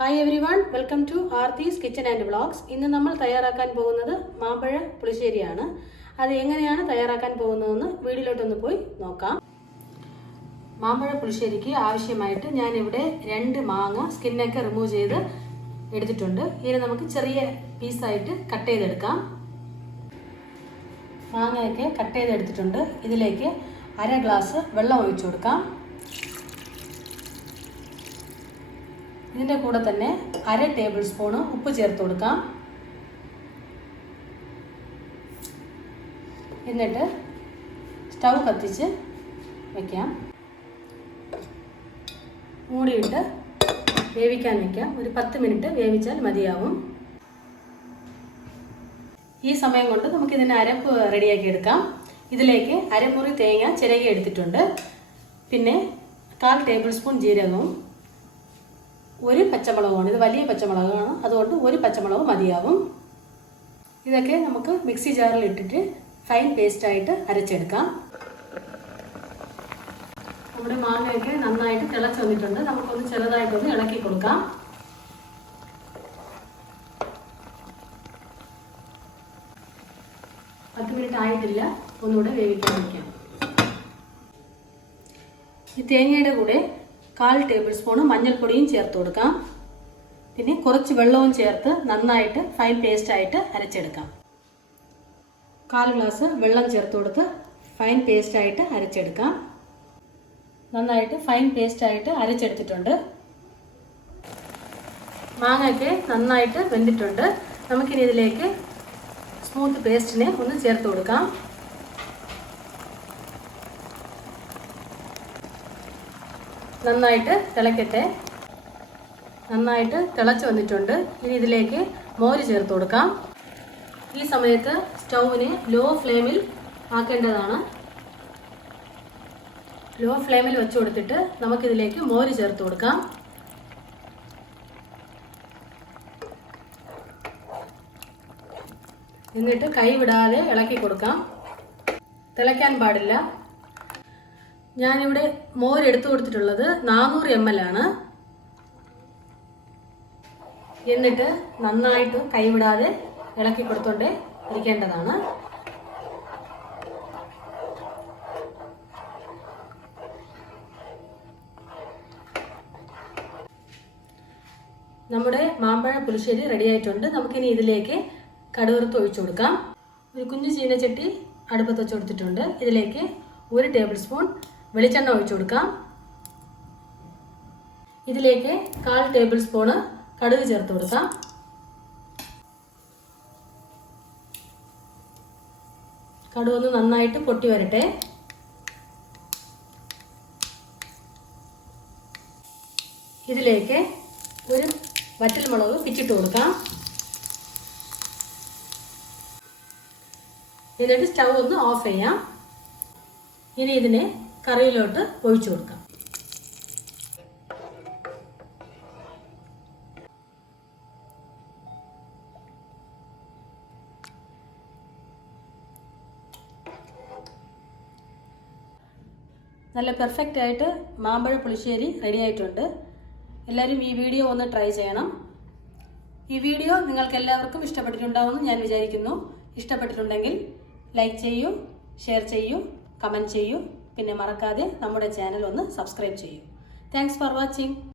Hi everyone, welcome to Aarthi's Kitchen and Vlogs. ഇന്ന് നമ്മൾ തയ്യാറാക്കാൻ പോകുന്നത് മാമ്പഴ പുളിശ്ശേരിയാണ്. അത് എങ്ങനെയാണ് തയ്യാറാക്കാൻ പോകുന്നതെന്ന് വീഡിയോയിലോട്ടൊന്ന് പോയി നോക്കാം. മാമ്പഴ പുളിശ്ശേരിക്ക് ആവശ്യമായിട്ട് ഞാൻ ഇവിടെ 2 മാങ്ങ സ്കിന്നൊക്കെ റിമൂവ് ചെയ്ത് എടുത്തിട്ടുണ്ട്. ഇനി നമുക്ക് ചെറിയ പീസായിട്ട് കട്ട് ചെയ്തെടുക്കാം. മാങ്ങയൊക്കെ കട്ട് ചെയ്തെടുത്തിട്ടുണ്ട്. ഇതിലേക്ക് 1/2 ഗ്ലാസ് വെള്ളം ഒഴിച്ചു കൊടുക്കാം. ഇതിൻ്റെ കൂടെ തന്നെ 1/2 ടേബിൾ സ്പൂൺ ഉപ്പ് ചേർത്ത് കൊടുക്കാം. എന്നിട്ട് സ്റ്റൗ കത്തിച്ച് വയ്ക്കാം. മൂടിയിട്ട് വേവിക്കാൻ വയ്ക്കാം. ഒരു 10 മിനിറ്റ് വേവിച്ചാൽ മതിയാവും. ഈ സമയം കൊണ്ട് നമുക്കിതിൻ്റെ അരപ്പ് റെഡിയാക്കി എടുക്കാം. ഇതിലേക്ക് അരമുറി തേങ്ങ ചിരകി എടുത്തിട്ടുണ്ട്. പിന്നെ 1/4 ടേബിൾ സ്പൂൺ ജീരകവും 1 പച്ചമുളകുമാണ്. ഇത് വലിയ പച്ചമുളകാണ്, അതുകൊണ്ട് 1 പച്ചമുളക് മതിയാവും. ഇതൊക്കെ നമുക്ക് മിക്സി ജാറിൽ ഇട്ടിട്ട് ഫൈൻ പേസ്റ്റായിട്ട് അരച്ചെടുക്കാം. നമ്മുടെ മാങ്ങയൊക്കെ നന്നായിട്ട് തിളച്ച് വന്നിട്ടുണ്ട്. നമുക്കൊന്ന് ചെറുതായിട്ടൊന്ന് ഇളക്കി കൊടുക്കാം. പത്ത് മിനിറ്റ് ആയിട്ടില്ല, ഒന്നുകൂടെ വേവിക്കാൻ വയ്ക്കാം. ഈ തേങ്ങയുടെ കൂടെ 1/4 ടേബിൾ സ്പൂൺ മഞ്ഞൾപ്പൊടിയും ചേർത്ത് കൊടുക്കാം. പിന്നെ കുറച്ച് വെള്ളവും ചേർത്ത് നന്നായിട്ട് ഫൈൻ പേസ്റ്റായിട്ട് അരച്ചെടുക്കാം. 1/4 ഗ്ലാസ് വെള്ളം ചേർത്ത് കൊടുത്ത് ഫൈൻ പേസ്റ്റായിട്ട് അരച്ചെടുക്കാം. നന്നായിട്ട് ഫൈൻ പേസ്റ്റായിട്ട് അരച്ചെടുത്തിട്ടുണ്ട്. മാങ്ങയൊക്കെ നന്നായിട്ട് വെന്തിട്ടുണ്ട്. നമുക്കിനി ഇതിലേക്ക് സ്മൂത്ത് പേസ്റ്റിനെ ഒന്ന് ചേർത്ത് കൊടുക്കാം. നന്നായിട്ട് തിളക്കട്ടെ. നന്നായിട്ട് തിളച്ച് വന്നിട്ടുണ്ട്. ഇനി ഇതിലേക്ക് മോര് ചേർത്ത് കൊടുക്കാം. ഈ സമയത്ത് സ്റ്റൗവിനെ ലോ ഫ്ലെയിമിൽ ആക്കേണ്ടതാണ്. ലോ ഫ്ലെയിമിൽ വെച്ച് കൊടുത്തിട്ട് നമുക്കിതിലേക്ക് മോര് ചേർത്ത് കൊടുക്കാം. എന്നിട്ട് കൈ വിടാതെ ഇളക്കി കൊടുക്കാം. തിളയ്ക്കാൻ പാടില്ല. ഞാനിവിടെ മോര് എടുത്തു കൊടുത്തിട്ടുള്ളത് 400 ml ആണ്. എന്നിട്ട് നന്നായിട്ട് കൈവിടാതെ ഇളക്കി കൊടുത്തോണ്ടേ ഇരിക്കേണ്ടതാണ്. നമ്മുടെ മാമ്പഴ പുളിശ്ശേരി റെഡി ആയിട്ടുണ്ട്. നമുക്കിനി ഇതിലേക്ക് കടുവറുത്ത് ഒഴിച്ചു കൊടുക്കാം. ഒരു കുഞ്ഞു ചീനച്ചട്ടി അടുപ്പത്ത് വെച്ച് കൊടുത്തിട്ടുണ്ട്. ഇതിലേക്ക് 1 ടേബിൾ സ്പൂൺ വെളിച്ചെണ്ണ ഒഴിച്ചു കൊടുക്കാം. ഇതിലേക്ക് 1/4 ടേബിൾ സ്പൂണ് കടുക് ചേർത്ത് കൊടുക്കാം. കടുക് ഒന്ന് നന്നായിട്ട് പൊട്ടി വരട്ടെ. ഇതിലേക്ക് 1 വറ്റൽമുളക് പിച്ചിട്ട് കൊടുക്കാം. എന്നിട്ട് സ്റ്റൗ ഒന്ന് ഓഫ് ചെയ്യാം. ഇനി ഇതിനെ കറിയിലോട്ട് ഒഴിച്ചു കൊടുക്കാം. നല്ല പെർഫെക്റ്റ് ആയിട്ട് മാമ്പഴ പുളിശ്ശേരി റെഡി ആയിട്ടുണ്ട്. എല്ലാവരും ഈ വീഡിയോ ഒന്ന് ട്രൈ ചെയ്യണം. ഈ വീഡിയോ നിങ്ങൾക്ക് എല്ലാവർക്കും ഇഷ്ടപ്പെട്ടിട്ടുണ്ടാവുമെന്ന് ഞാൻ വിചാരിക്കുന്നു. ഇഷ്ടപ്പെട്ടിട്ടുണ്ടെങ്കിൽ ലൈക്ക് ചെയ്യൂ, ഷെയർ ചെയ്യൂ, കമൻറ്റ് ചെയ്യൂ. പിന്നെ മറക്കാതെ നമ്മുടെ ചാനൽ ഒന്ന് സബ്സ്ക്രൈബ് ചെയ്യൂ. Thanks for watching.